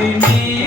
me.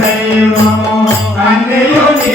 ദൈവമോ അന്നയോ നീ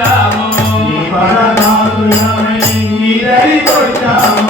వచ్చాము నీ పరదారులమై నీ దరికి వచ్చాము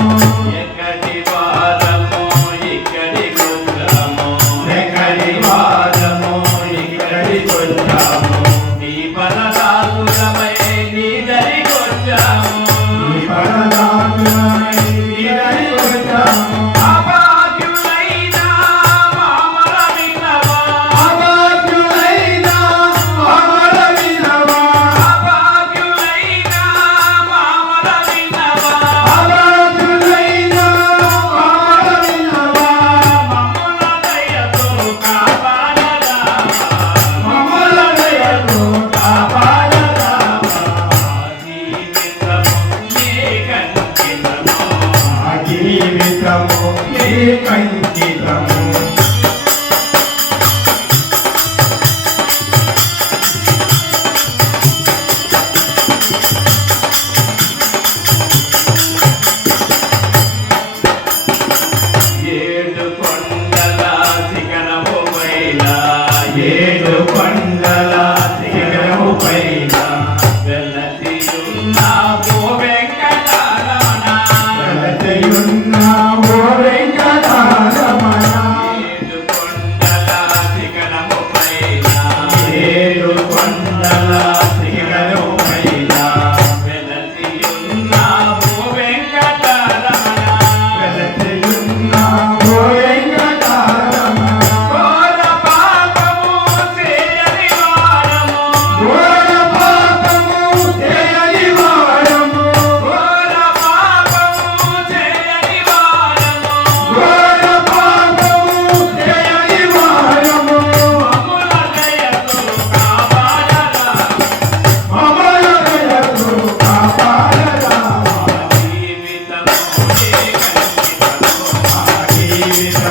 Yeah.